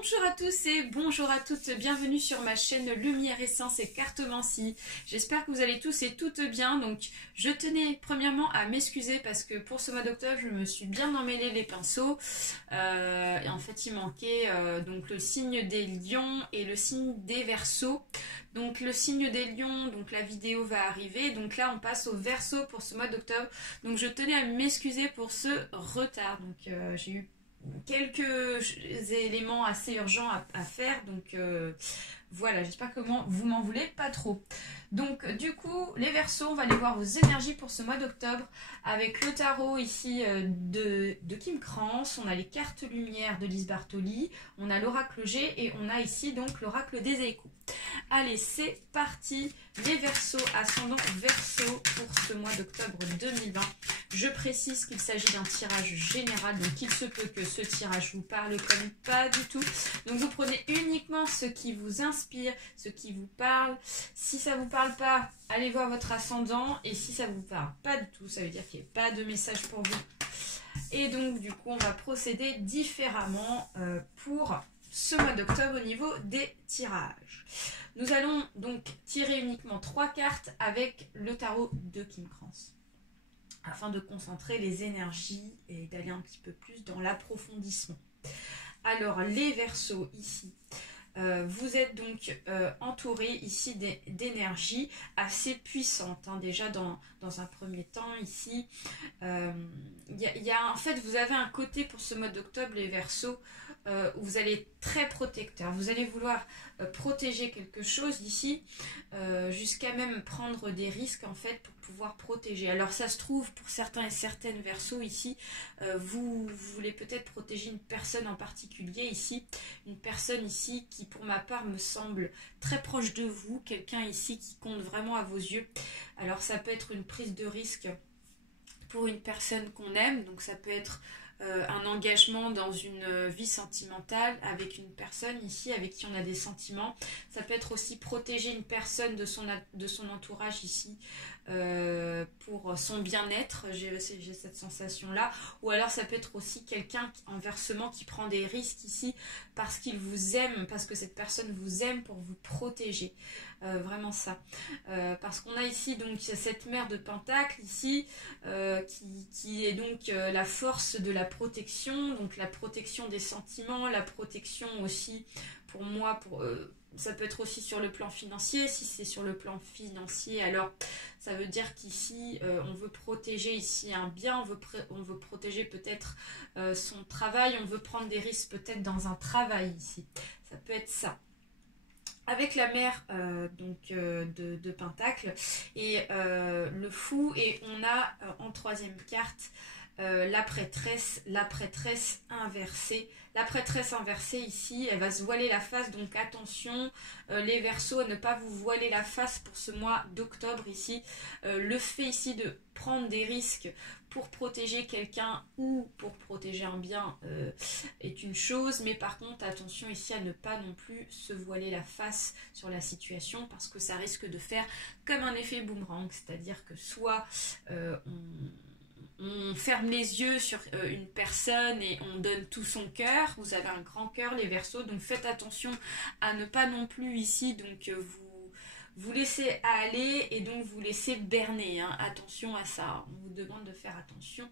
Bonjour à tous et bonjour à toutes, bienvenue sur ma chaîne Lumière Essence et Cartomancie. J'espère que vous allez tous et toutes bien. Donc je tenais premièrement à m'excuser parce que pour ce mois d'octobre je me suis bien emmêlé les pinceaux et en fait il manquait donc le signe des lions et le signe des Verseaux. Donc le signe des lions, donc la vidéo va arriver, donc là on passe au Verseau pour ce mois d'octobre. Donc je tenais à m'excuser pour ce retard, donc j'ai eu quelques éléments assez urgents à faire, donc voilà, j'espère que vous m'en voulez pas trop. Donc du coup les Verseaux, on va aller voir vos énergies pour ce mois d'octobre avec le tarot ici de Kim Krans. On a les cartes lumière de Lise Bartoli, on a l'oracle G et on a ici donc l'oracle des échos. Allez, c'est parti, les Verseaux, ascendant Verseau pour ce mois d'octobre 2020. Je précise qu'il s'agit d'un tirage général, donc il se peut que ce tirage vous parle comme pas du tout. Donc vous prenez uniquement ce qui vous inspire, ce qui vous parle. Si ça vous parle pas, allez voir votre ascendant. Et si ça vous parle pas du tout, ça veut dire qu'il n'y a pas de message pour vous. Et donc du coup, on va procéder différemment pour ce mois d'octobre au niveau des tirages. Nous allons donc tirer uniquement 3 cartes avec le tarot de Kim Krans, afin de concentrer les énergies et d'aller un petit peu plus dans l'approfondissement. Alors les Verseaux ici, vous êtes donc entouré ici d'énergie assez puissante, hein. Déjà dans un premier temps ici, en fait vous avez un côté pour ce mois d'octobre les Verseaux, où vous allez être très protecteur, vous allez vouloir protéger quelque chose ici, jusqu'à même prendre des risques en fait pour pouvoir protéger. Alors ça se trouve pour certains et certaines Verseaux ici, vous voulez peut-être protéger une personne en particulier ici, une personne ici qui pour ma part me semble très proche de vous, quelqu'un ici qui compte vraiment à vos yeux. Alors ça peut être une prise de risque pour une personne qu'on aime, donc ça peut être un engagement dans une vie sentimentale avec une personne ici avec qui on a des sentiments. Ça peut être aussi protéger une personne de son entourage ici pour son bien-être, j'ai cette sensation là. Ou alors ça peut être aussi quelqu'un inversement qui prend des risques ici parce qu'il vous aime, parce que cette personne vous aime pour vous protéger. Vraiment ça, parce qu'on a ici donc cette mère de Pentacle ici qui est donc la force de la protection, donc la protection des sentiments, la protection aussi pour moi, ça peut être aussi sur le plan financier. Si c'est sur le plan financier, alors ça veut dire qu'ici on veut protéger ici un bien, on veut protéger peut-être son travail, on veut prendre des risques peut-être dans un travail ici, ça peut être ça. Avec la mère de Pentacle et le fou, et on a en troisième carte la prêtresse inversée. La prêtresse inversée ici, elle va se voiler la face, donc attention les Verseaux à ne pas vous voiler la face pour ce mois d'octobre ici. Le fait ici de prendre des risques pour protéger quelqu'un ou pour protéger un bien est une chose, mais par contre attention ici à ne pas non plus se voiler la face sur la situation, parce que ça risque de faire comme un effet boomerang, c'est-à-dire que soit on ferme les yeux sur une personne et on donne tout son cœur. Vous avez un grand cœur les Verseaux, donc faites attention à ne pas non plus ici donc vous laissez aller et donc vous laissez berner, hein. Attention à ça, on vous demande de faire attention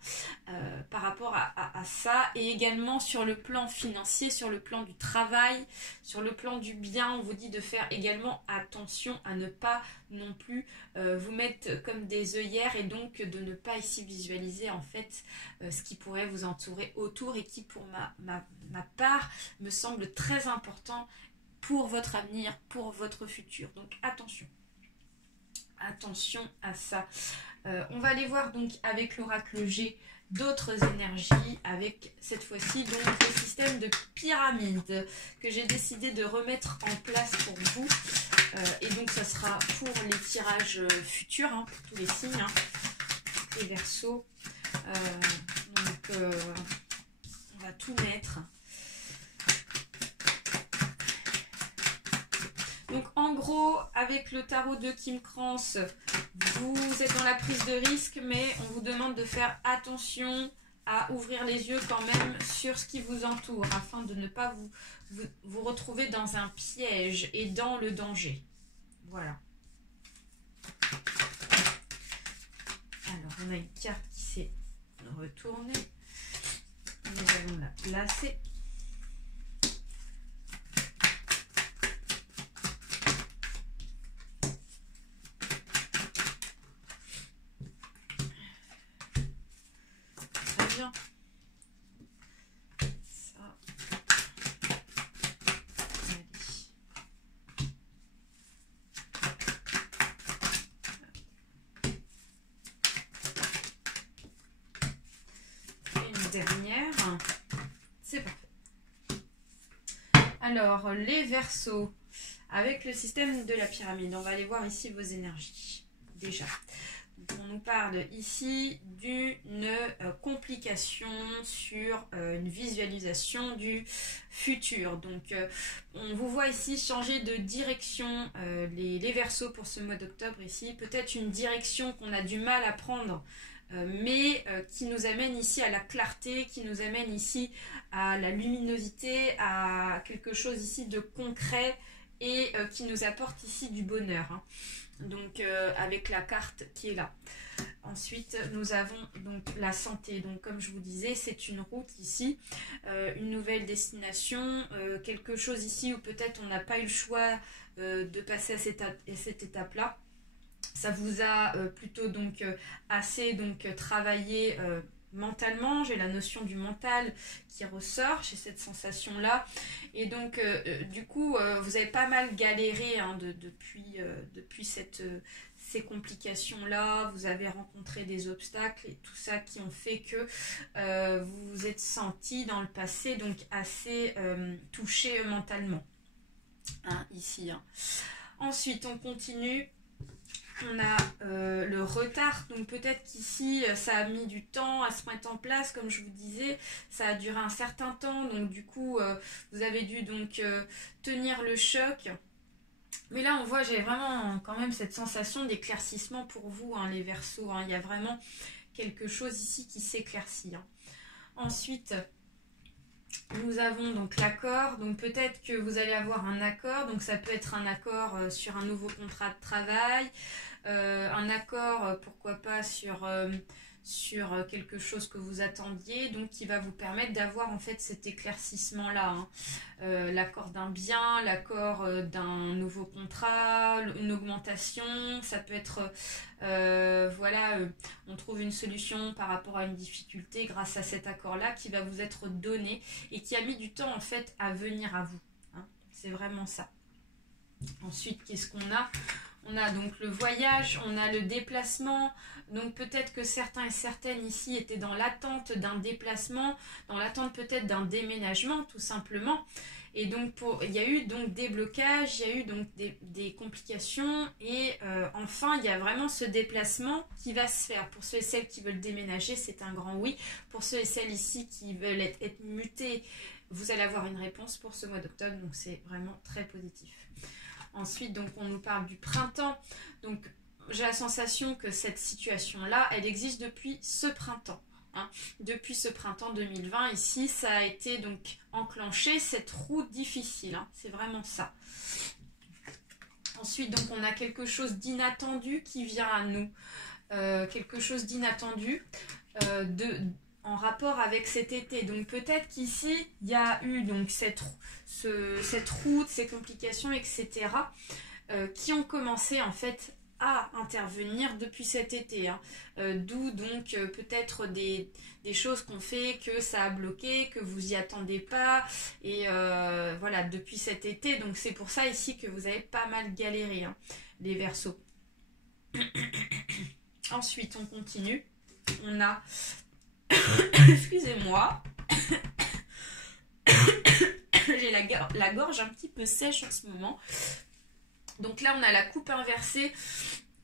par rapport à ça. Et également sur le plan financier, sur le plan du travail, sur le plan du bien, on vous dit de faire également attention à ne pas non plus vous mettre comme des œillères, et donc de ne pas ici visualiser en fait ce qui pourrait vous entourer autour, et qui pour ma part me semble très important pour votre avenir, pour votre futur. Donc attention à ça. On va aller voir donc avec l'oracle G d'autres énergies, avec cette fois-ci donc le système de pyramide que j'ai décidé de remettre en place pour vous. Et donc ça sera pour les tirages futurs, hein, pour tous les signes, hein, les Verseaux. On va tout mettre. Donc en gros, avec le tarot de Kim Krans, vous êtes dans la prise de risque, mais on vous demande de faire attention à ouvrir les yeux quand même sur ce qui vous entoure afin de ne pas vous retrouver dans un piège et dans le danger. Voilà. Alors, on a une carte qui s'est retournée. Nous allons la placer. Très bien. Ça. Allez. Dernière, c'est parfait. Alors les Verseaux, avec le système de la pyramide, on va aller voir ici vos énergies déjà. Donc, on nous parle ici d'une complication sur une visualisation du futur. Donc on vous voit ici changer de direction, les Verseaux pour ce mois d'octobre ici, peut-être une direction qu'on a du mal à prendre, mais qui nous amène ici à la clarté, qui nous amène ici à la luminosité, à quelque chose ici de concret et qui nous apporte ici du bonheur, hein. Donc avec la carte qui est là. Ensuite nous avons donc la santé, donc comme je vous disais c'est une route ici, une nouvelle destination, quelque chose ici où peut-être on n'a pas eu le choix de passer à cette étape là. Ça vous a plutôt donc assez donc travaillé mentalement. J'ai la notion du mental qui ressort chez cette sensation là, et donc du coup vous avez pas mal galéré, hein, depuis ces complications là. Vous avez rencontré des obstacles et tout ça qui ont fait que vous vous êtes senti dans le passé donc assez touché mentalement, hein, ici, hein. Ensuite on continue. On a le retard, donc peut-être qu'ici ça a mis du temps à se mettre en place, comme je vous disais, ça a duré un certain temps, donc du coup vous avez dû donc tenir le choc. Mais là on voit, j'ai vraiment quand même cette sensation d'éclaircissement pour vous, hein, les Verseaux, hein. Il y a vraiment quelque chose ici qui s'éclaircit, hein. Ensuite nous avons donc l'accord, donc peut-être que vous allez avoir un accord, donc ça peut être un accord sur un nouveau contrat de travail, un accord pourquoi pas sur quelque chose que vous attendiez, donc qui va vous permettre d'avoir en fait cet éclaircissement là, hein. L'accord d'un bien, l'accord d'un nouveau contrat, une augmentation, ça peut être voilà, on trouve une solution par rapport à une difficulté grâce à cet accord là qui va vous être donné et qui a mis du temps en fait à venir à vous, hein. C'est vraiment ça. Ensuite qu'est-ce qu'on a? On a donc le voyage, on a le déplacement, donc peut-être que certains et certaines ici étaient dans l'attente d'un déplacement, dans l'attente peut-être d'un déménagement tout simplement. Et donc il y a eu donc des blocages, il y a eu donc des complications et enfin il y a vraiment ce déplacement qui va se faire. Pour ceux et celles qui veulent déménager, c'est un grand oui. Pour ceux et celles ici qui veulent être mutés, vous allez avoir une réponse pour ce mois d'octobre, donc c'est vraiment très positif. Ensuite, donc, on nous parle du printemps. Donc, j'ai la sensation que cette situation-là, elle existe depuis ce printemps, hein. Depuis ce printemps 2020, ici, ça a été donc enclenché, cette route difficile, hein. C'est vraiment ça. Ensuite, donc, on a quelque chose d'inattendu qui vient à nous. Quelque chose d'inattendu en rapport avec cet été. Donc peut-être qu'ici, il y a eu donc cette route, ces complications, etc. Qui ont commencé en fait à intervenir depuis cet été, hein. D'où donc peut-être des choses qu'on fait que ça a bloqué, que vous y attendez pas. Et voilà, depuis cet été. Donc c'est pour ça ici que vous avez pas mal galéré, hein, les Verseaux. Ensuite, on continue. On a... Excusez-moi. J'ai la gorge un petit peu sèche en ce moment. Donc là, on a la coupe inversée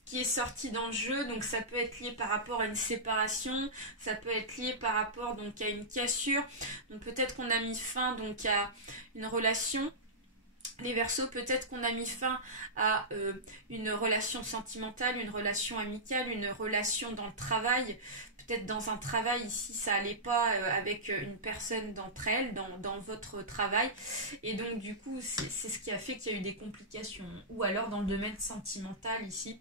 qui est sortie dans le jeu. Donc ça peut être lié par rapport à une séparation. Ça peut être lié par rapport donc à une cassure. Donc peut-être qu'on a mis fin donc à une relation. Les Verseaux, peut-être qu'on a mis fin à une relation sentimentale, une relation amicale, une relation dans le travail. Peut-être dans un travail, ici, ça allait pas avec une personne d'entre elles, dans votre travail. Et donc, du coup, c'est ce qui a fait qu'il y a eu des complications. Ou alors, dans le domaine sentimental, ici,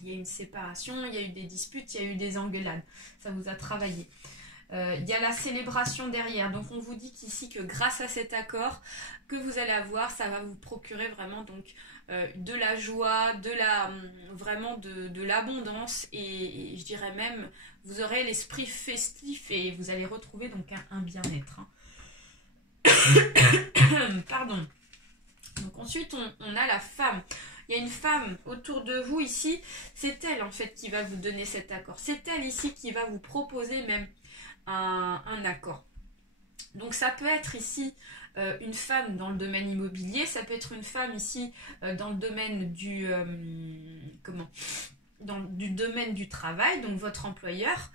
il y a eu une séparation, il y a eu des disputes, il y a eu des engueulades. Ça vous a travaillé. Il y a la célébration derrière. Donc, on vous dit qu'ici, que grâce à cet accord que vous allez avoir, ça va vous procurer vraiment donc de la joie, vraiment de l'abondance et je dirais même, vous aurez l'esprit festif et vous allez retrouver donc un bien-être. Hein. Pardon. Donc ensuite, on a la femme. Il y a une femme autour de vous ici. C'est elle en fait qui va vous donner cet accord. C'est elle ici qui va vous proposer même un accord. Donc ça peut être ici une femme dans le domaine immobilier, ça peut être une femme ici dans le domaine du domaine du travail, donc votre employeur,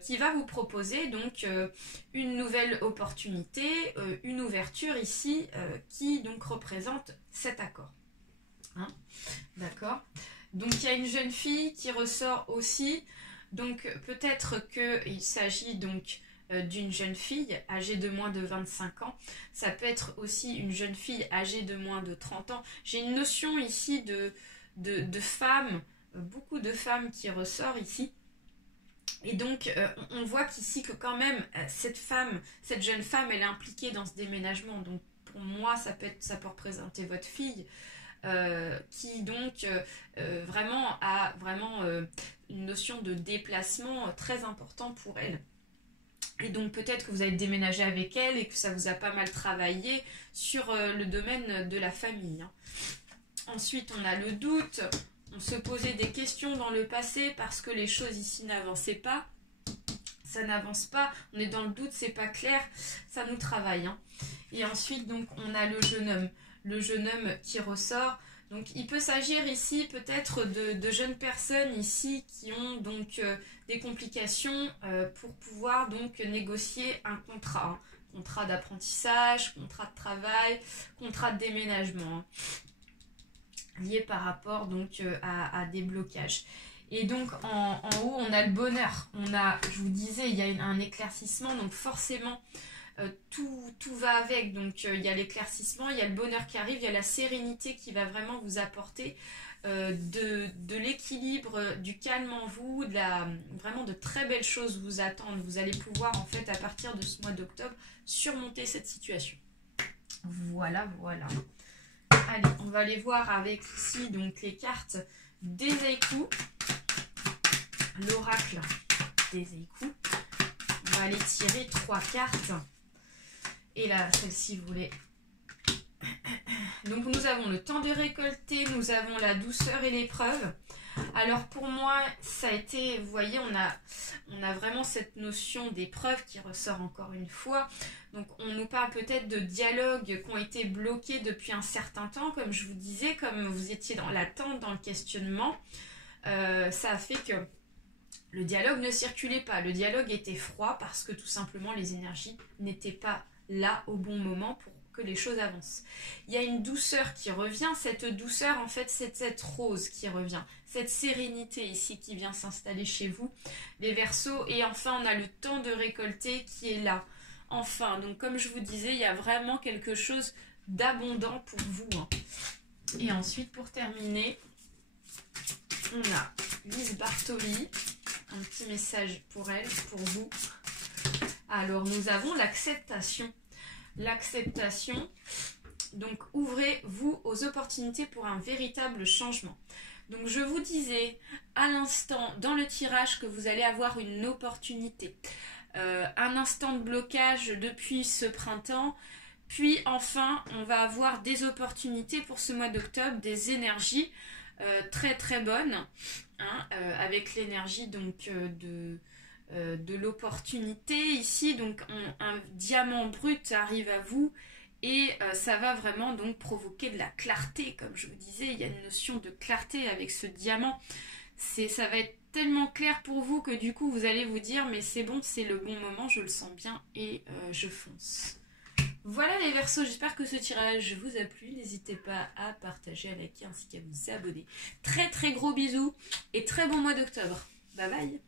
qui va vous proposer donc une nouvelle opportunité, une ouverture ici qui donc représente cet accord. Hein, d'accord. Donc il y a une jeune fille qui ressort aussi. Donc peut-être qu'il s'agit donc d'une jeune fille âgée de moins de 25 ans. Ça peut être aussi une jeune fille âgée de moins de 30 ans. J'ai une notion ici de femmes, beaucoup de femmes qui ressort ici. Et donc on voit qu'ici que quand même cette jeune femme, elle est impliquée dans ce déménagement. Donc pour moi ça peut représenter votre fille. Qui donc vraiment a une notion de déplacement très important pour elle. Et donc peut-être que vous avez déménagé avec elle et que ça vous a pas mal travaillé sur le domaine de la famille. Hein. Ensuite, on a le doute. On se posait des questions dans le passé parce que les choses ici n'avançaient pas. Ça n'avance pas. On est dans le doute, c'est pas clair. Ça nous travaille. Hein. Et ensuite, donc, on a le jeune homme. Le jeune homme qui ressort. Donc il peut s'agir ici peut-être de jeunes personnes ici qui ont donc des complications pour pouvoir donc négocier un contrat. Hein. Contrat d'apprentissage, contrat de travail, contrat de déménagement. Hein, lié par rapport donc à des blocages. Et donc en haut on a le bonheur. On a, je vous disais, il y a un éclaircissement, donc forcément tout va avec. Donc il y a l'éclaircissement, il y a le bonheur qui arrive, il y a la sérénité qui va vraiment vous apporter de l'équilibre, du calme en vous, vraiment de très belles choses vous attendent. Vous allez pouvoir en fait à partir de ce mois d'octobre surmonter cette situation. Voilà. Allez, on va aller voir avec ici donc les cartes des Eikous, l'oracle des Eikous. On va aller tirer 3 cartes. Et là, celle-ci, vous voulez. Donc nous avons le temps de récolter, nous avons la douceur et l'épreuve. Alors pour moi, ça a été, vous voyez, on a vraiment cette notion d'épreuve qui ressort encore une fois. Donc on nous parle peut-être de dialogues qui ont été bloqués depuis un certain temps, comme je vous disais, comme vous étiez dans l'attente, dans le questionnement. Ça a fait que le dialogue ne circulait pas. Le dialogue était froid parce que tout simplement les énergies n'étaient pas là au bon moment pour que les choses avancent. Il y a une douceur qui revient. Cette douceur, en fait, c'est cette rose qui revient. Cette sérénité ici qui vient s'installer chez vous, les Verseaux. Et enfin, on a le temps de récolter qui est là. Enfin, donc comme je vous disais, il y a vraiment quelque chose d'abondant pour vous. Hein. Et ensuite, pour terminer, on a Lise Bartoli. Un petit message pour elle, pour vous. Alors, nous avons l'acceptation. L'acceptation, donc ouvrez-vous aux opportunités pour un véritable changement. Donc je vous disais à l'instant dans le tirage que vous allez avoir une opportunité, un instant de blocage depuis ce printemps, puis enfin on va avoir des opportunités pour ce mois d'octobre, des énergies très très bonnes, hein, avec l'énergie donc de l'opportunité ici, donc un diamant brut arrive à vous et ça va vraiment donc provoquer de la clarté, comme je vous disais, il y a une notion de clarté avec ce diamant, ça va être tellement clair pour vous que du coup vous allez vous dire mais c'est bon, c'est le bon moment, je le sens bien et je fonce. Voilà les Verseaux, j'espère que ce tirage vous a plu. N'hésitez pas à partager, à liker ainsi qu'à vous abonner. Très très gros bisous et très bon mois d'octobre. Bye bye.